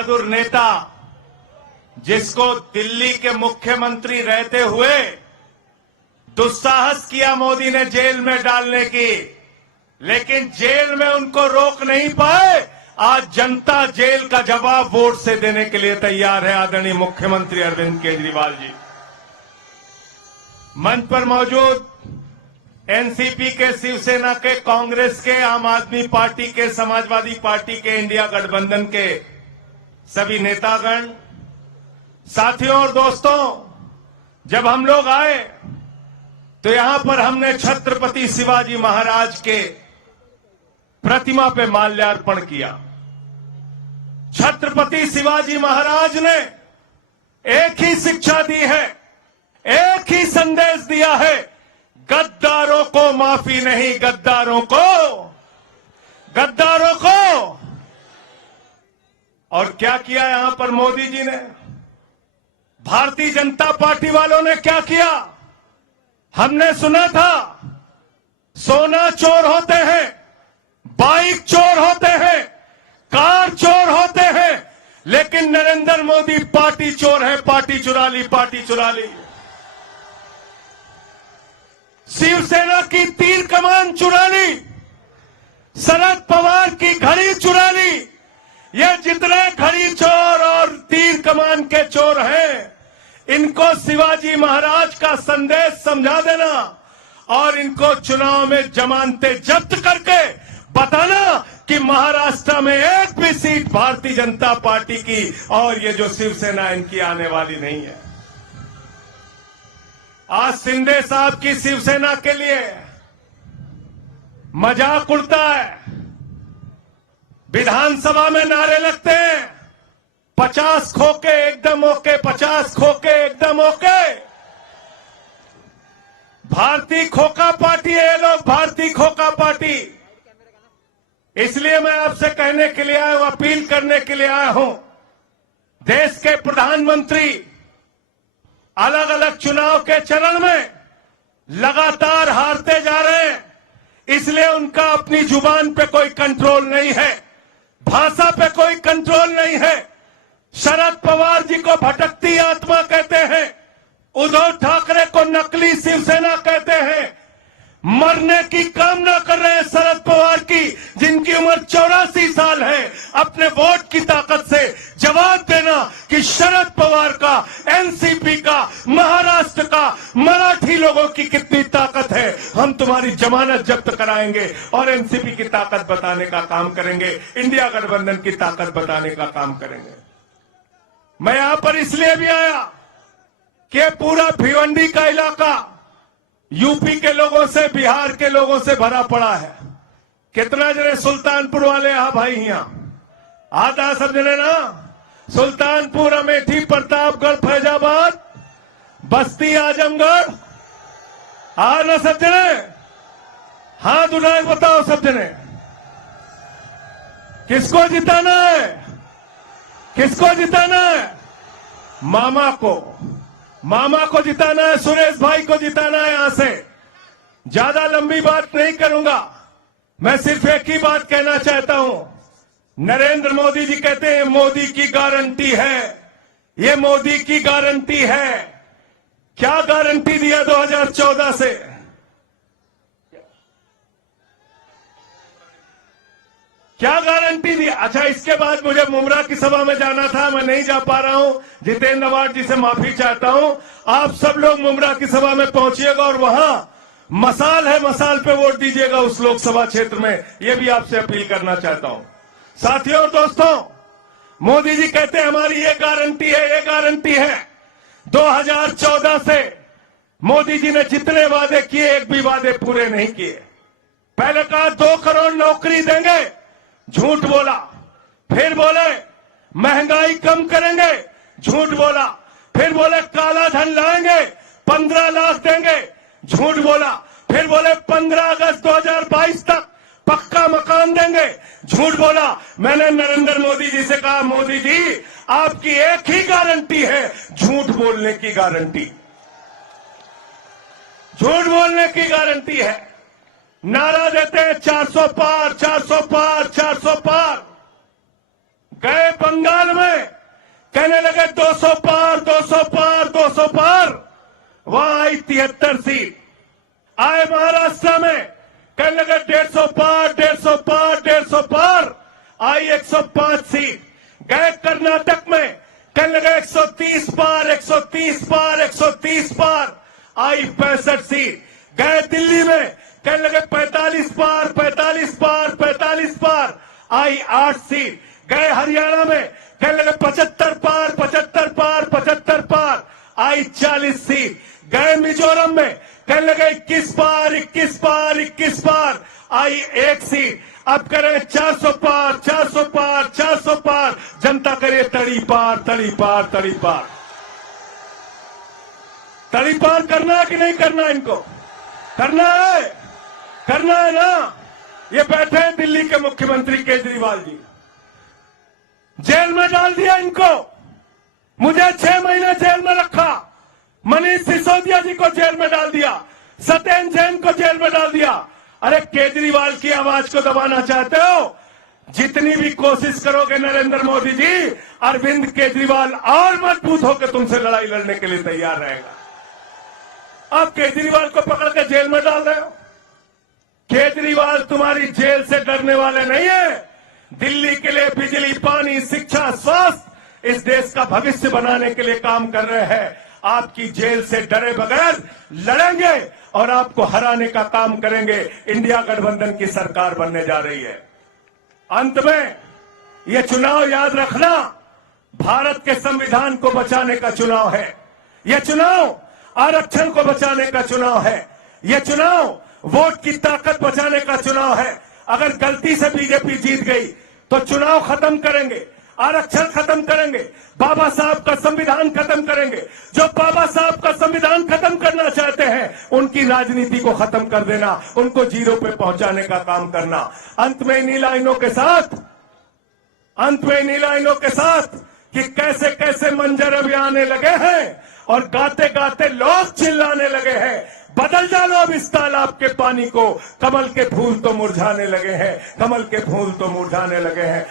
बहादुर नेता, जिसको दिल्ली के मुख्यमंत्री रहते हुए दुस्साहस किया मोदी ने जेल में डालने की, लेकिन जेल में उनको रोक नहीं पाए। आज जनता जेल का जवाब वोट से देने के लिए तैयार है। आदरणीय मुख्यमंत्री अरविंद केजरीवाल जी, मंच पर मौजूद एनसीपी के, शिवसेना के, कांग्रेस के, आम आदमी पार्टी के, समाजवादी पार्टी के, इंडिया गठबंधन के सभी नेतागण, साथियों और दोस्तों, जब हम लोग आए तो यहां पर हमने छत्रपति शिवाजी महाराज के प्रतिमा पे माल्यार्पण किया। छत्रपति शिवाजी महाराज ने एक ही शिक्षा दी है, एक ही संदेश दिया है, गद्दारों को माफी नहीं, गद्दारों को। और क्या किया यहां पर मोदी जी ने, भारतीय जनता पार्टी वालों ने क्या किया? हमने सुना था सोना चोर होते हैं, बाइक चोर होते हैं, कार चोर होते हैं, लेकिन नरेंद्र मोदी पार्टी चोर है, पार्टी चुरा ली, पार्टी चुरा ली। शिवसेना की तीर कमान चुरा ली, शरद पवार की घड़ी चुरा ली। ये जितने घड़ी चोर और तीर कमान के चोर हैं, इनको शिवाजी महाराज का संदेश समझा देना और इनको चुनाव में जमानतें जब्त करके बताना कि महाराष्ट्र में एक भी सीट भारतीय जनता पार्टी की और ये जो शिवसेना इनकी आने वाली नहीं है। आज शिंदे साहब की शिवसेना के लिए मजाक उड़ता है, विधानसभा में नारे लगते हैं, 50 खोके एकदम ओके, 50 खोके एकदम ओके। भारतीय खोखा पार्टी है ये लोग, भारतीय खोखा पार्टी। इसलिए मैं आपसे कहने के लिए आया हूं, अपील करने के लिए आया हूं, देश के प्रधानमंत्री अलग अलग चुनाव के चरण में लगातार हारते जा रहे हैं, इसलिए उनका अपनी जुबान पे कोई कंट्रोल नहीं है, भाषा पे कोई कंट्रोल नहीं है। शरद पवार जी को भटकती आत्मा कहते हैं, उद्धव ठाकरे को नकली शिवसेना कहते हैं। मरने की कामना कर रहे हैं शरद पवार की, जिनकी उम्र 84 साल है। अपने वोट की ताकत से जवाब देना कि शरद पवार का, एनसीपी का, महाराष्ट्र का, मराठी लोगों की कितनी ताकत है। हम तुम्हारी जमानत जब्त कराएंगे और एनसीपी की ताकत बताने का काम करेंगे, इंडिया गठबंधन की ताकत बताने का काम करेंगे। मैं यहां पर इसलिए भी आया कि पूरा भिवंडी का इलाका यूपी के लोगों से, बिहार के लोगों से भरा पड़ा है। कितना जने सुल्तानपुर वाले हा भाई यहां आता सब जने ना, सुल्तानपुर, अमेठी, प्रतापगढ़, फैजाबाद, बस्ती, आजमगढ़, आ ना सब जने? हाथ उठाए बताओ सब जने, किसको जिताना है? किसको जिताना है? मामा को जिताना है, सुरेश भाई को जिताना है। यहां से ज्यादा लंबी बात नहीं करूंगा, मैं सिर्फ एक ही बात कहना चाहता हूं। नरेंद्र मोदी जी कहते हैं मोदी की गारंटी है, ये मोदी की गारंटी है। क्या गारंटी दिया 2014 से? क्या गारंटी दी? अच्छा, इसके बाद मुझे मुमरा की सभा में जाना था, मैं नहीं जा पा रहा हूं। जितेंद्र अवार्ड जी से माफी चाहता हूं। आप सब लोग मुमरा की सभा में पहुंचिएगा और वहां मसाल है, मसाल पे वोट दीजिएगा उस लोकसभा क्षेत्र में, यह भी आपसे अपील करना चाहता हूं। साथियों और दोस्तों, मोदी जी कहते हैं हमारी ये गारंटी है, ये गारंटी है। 2014 से मोदी जी ने जितने वादे किए, एक भी वादे पूरे नहीं किए। पहले कहा 2 करोड़ नौकरी देंगे, झूठ बोला। फिर बोले महंगाई कम करेंगे, झूठ बोला। फिर बोले काला धन लाएंगे, 15 लाख देंगे, झूठ बोला। फिर बोले 15 अगस्त 2022 तक पक्का मकान देंगे, झूठ बोला। मैंने नरेंद्र मोदी जी से कहा, मोदी जी आपकी एक ही गारंटी है, झूठ बोलने की गारंटी, झूठ बोलने की गारंटी है। नारा देते हैं 400 पार, 400 पार, 400 पार। गए बंगाल में, कहने लगे 200 पार, 200 पार, 200 पार, वहां आई 73 सीट। आए महाराष्ट्र में, कहने लगे 150 पार, 150 पार, 150 पार, आई 105 सीट। गए कर्नाटक में, कहने लगे 130 पार, 130 पार, 130 पार, आई 65 सीट। गए दिल्ली में, कहने लगे 45 पार, 45 पार, 45 पार, आई 8 सीट। गए हरियाणा में, कहने लगे 75 पार, 75 पार, 75 पार, आई 40 सीट। गए मिजोरम में, कहने लगे 21 पार, 21 पार, 21 पार, आई 1 सीट। अब करें 400 पार, 400 पार, 400 पार, जनता करे तड़ी पार, तड़ी पार, तड़ी पार। तड़ी पार करना है कि नहीं करना है? इनको करना है, करना है ना। ये बैठे हैं दिल्ली के मुख्यमंत्री केजरीवाल जी, जेल में डाल दिया इनको। मुझे 6 महीने जेल में रखा, मनीष सिसोदिया जी को जेल में डाल दिया, सत्येंद्र जैन को जेल में डाल दिया। अरे केजरीवाल की आवाज को दबाना चाहते हो? जितनी भी कोशिश करोगे नरेंद्र मोदी जी, अरविंद केजरीवाल और मजबूत होकर तुमसे लड़ाई लड़ने के लिए तैयार रहेगा। अब केजरीवाल को पकड़ के जेल में डाल रहे हो। केजरीवाल तुम्हारी जेल से डरने वाले नहीं है। दिल्ली के लिए बिजली, पानी, शिक्षा, स्वास्थ्य, इस देश का भविष्य बनाने के लिए काम कर रहे हैं। आपकी जेल से डरे बगैर लड़ेंगे और आपको हराने का काम करेंगे। इंडिया गठबंधन की सरकार बनने जा रही है। अंत में ये चुनाव याद रखना, भारत के संविधान को बचाने का चुनाव है। यह चुनाव आरक्षण को बचाने का चुनाव है। यह चुनाव वोट की ताकत बचाने का चुनाव है। अगर गलती से बीजेपी जीत गई तो चुनाव खत्म करेंगे, आरक्षण खत्म करेंगे, बाबा साहब का संविधान खत्म करेंगे। जो बाबा साहब का संविधान खत्म करना चाहते हैं, उनकी राजनीति को खत्म कर देना, उनको जीरो पे पहुंचाने का काम करना। अंत में इन्हीं लाइनों के साथ कि कैसे कैसे मंजर अभी आने लगे हैं और गाते गाते लोग चिल्लाने लगे हैं, बदल डालो अब इस तालाब के पानी को, कमल के फूल तो मुरझाने लगे हैं, कमल के फूल तो मुरझाने लगे हैं।